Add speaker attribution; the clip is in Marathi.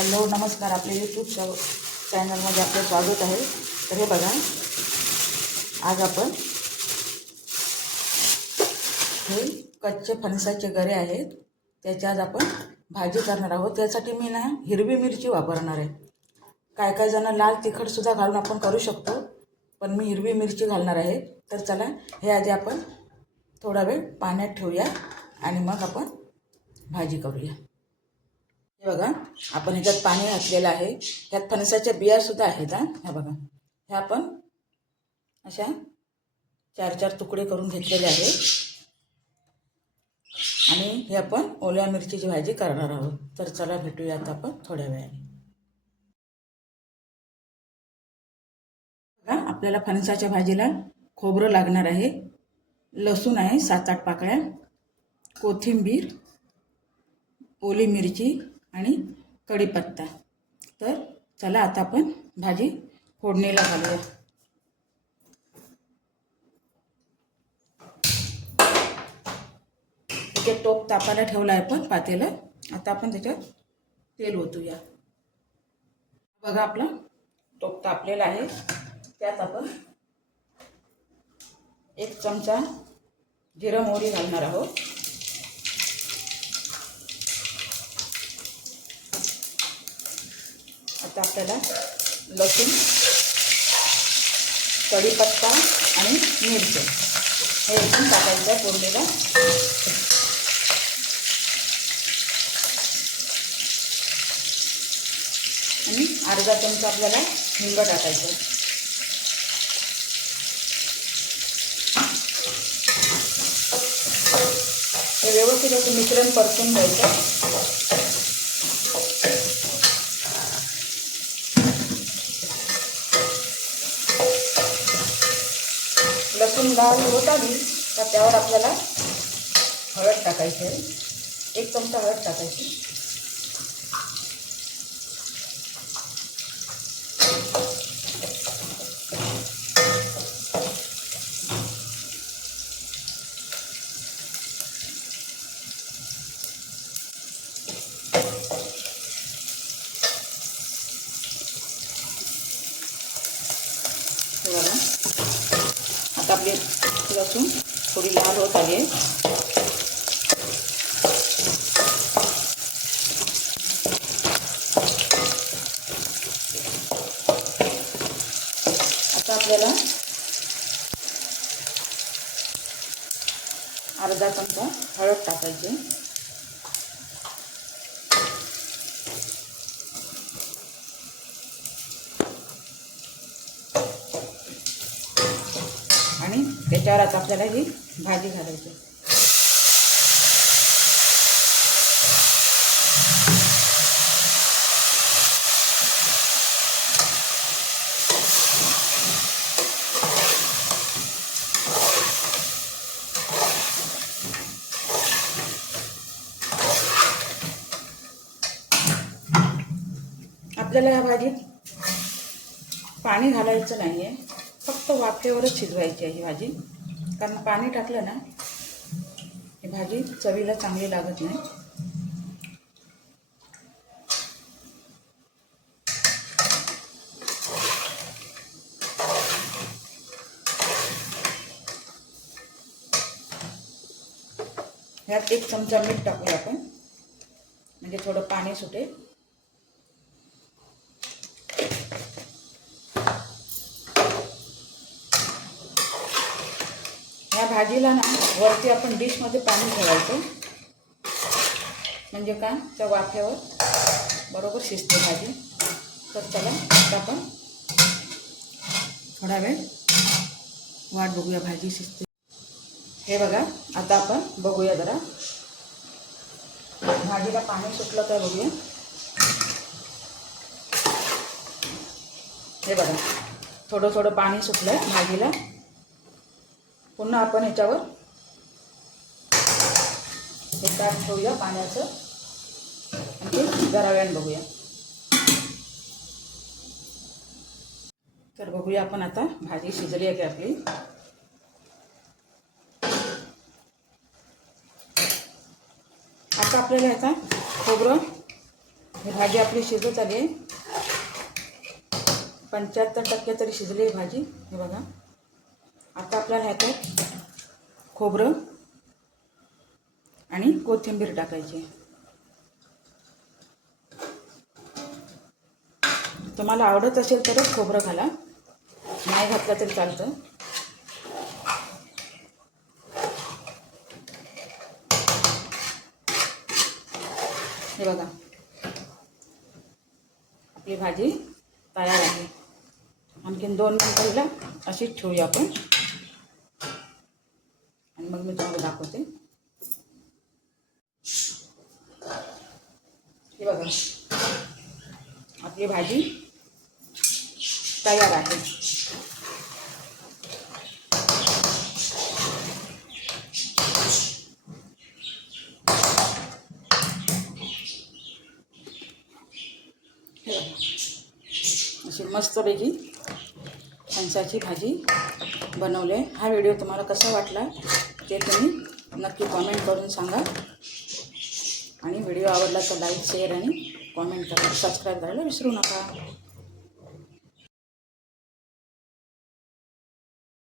Speaker 1: हॅलो नमस्कार. आपल्या यूट्यूब चॅ चॅनलमध्ये आपलं स्वागत आहे. तर हे बघा आज आपण हे कच्चे फणसाचे गरे आहेत. त्याची आज आपण भाजी करणार आहोत. त्यासाठी मी ना हिरवी मिरची वापरणार आहे. काय काय जण लाल तिखटसुद्धा घालून आपण करू शकतो पण मी हिरवी मिरची घालणार आहे. तर चला हे आधी आपण थोडा वेळ पाण्यात ठेवूया आणि मग आपण भाजी करूया. हे बघा आपण ह्याच्यात पाणी घातलेलं आहे. ह्यात फणसाच्या बियासुद्धा आहेत हां. ह्या बघा. ह्या आपण अशा चार चार तुकडे करून घेतलेले आहेत. आणि हे आपण ओल्या मिरचीची भाजी करणार आहोत. तर चला भेटूया आता आपण थोड्या वेळाने. बघा आपल्याला फणसाच्या भाजीला खोबरं लागणार आहे. लसूण आहे सात आठ पाकळ्या. कोथिंबीर ओली मिरची आणि कढीपत्ता. तर चला आता आपण भाजी फोडणीला घालूया. इथे टोप तापायला ठेवला आहे पण पातेला. आता आपण त्याच्यात तेल ओतूया. बघा आपला टोप तापलेला आहे. त्यात आपण एक चमचा जिरं मोहरी घालणार आहोत. आता आपल्याला लसूण कढीपत्ता आणि मिरची हे एकदम टाकायचं आहे आणि अर्धा चमचा आपल्याला हिंग टाकायचं. हे व्यवस्थित असं मिश्रण परतून घ्यायचं. एकदम लाल होत आली तर त्यावर आपल्याला हळद टाकायची आहे. एक चमचा हळद टाकायची हे बघा आता लसूण थोडी लाल होत आली आहे आता आपल्याला अर्धा चमचा हळद टाकायची. याच्यावर आता आपल्याला ही भाजी घालायची आपल्याला या भाजीत पाणी घालायचं नाही आहे फक्त वाफेवरच शिजवायची आहे ही भाजी. कारण पाणी टाकलं ना ही भाजी चवीला चांगली लागत नाही. ह्यात एक चमचा मीठ टाकूया आपण. म्हणजे थोडं पाणी सुटेल. ह्या भाजीला ना वरती आपण डिशमध्ये पाणी ठेवायचं. म्हणजे काय त्या वाफ्यावर बरोबर शिजते भाजी. तर चला आता आपण थोडा वेळ वाट बघूया भाजी शिजते. हे बघा आता आपण बघूया जरा. भाजीला पाणी सुटलं तर बघूया. हे बघा थोडं थोडं पाणी सुटलं आहे भाजीला. पुन्हा आपण ह्याच्यावर हे ताट ठेवूया पाण्याचं. आणि ते जरा वेळ बघूया. तर बघूया आपण आता भाजी शिजली आहे की आपली. आता आपल्याला ह्याचा खोबरं ही भाजी आपली शिजत आली आहे. पंच्याहत्तर टक्के तरी शिजली आहे भाजी. हे बघा. आपल्याला ह्याच्यात खोबरं आणि कोथिंबीर टाकायची. तुम्हाला आवडत असेल तरच खोबरं घाला. नाही घातलं तरी चालतं. हे बघा. आपली भाजी तयार आहे. आणखीन दोन मिनिटं हिला अशीच ठेवूया आपण आणि मग मी तुम्हाला दाखवते हे बघा. आपली भाजी तयार आहे. अशी मस्तपैकी फणसाची भाजी बनवले हा व्हिडिओ तुम्हाला कसा वाटला ते तुम्ही नक्की कॉमेंट करून सांगा. आणि व्हिडिओ आवडला तर लाईक शेअर आणि कॉमेंट करा. सबस्क्राईब करायला विसरू नका.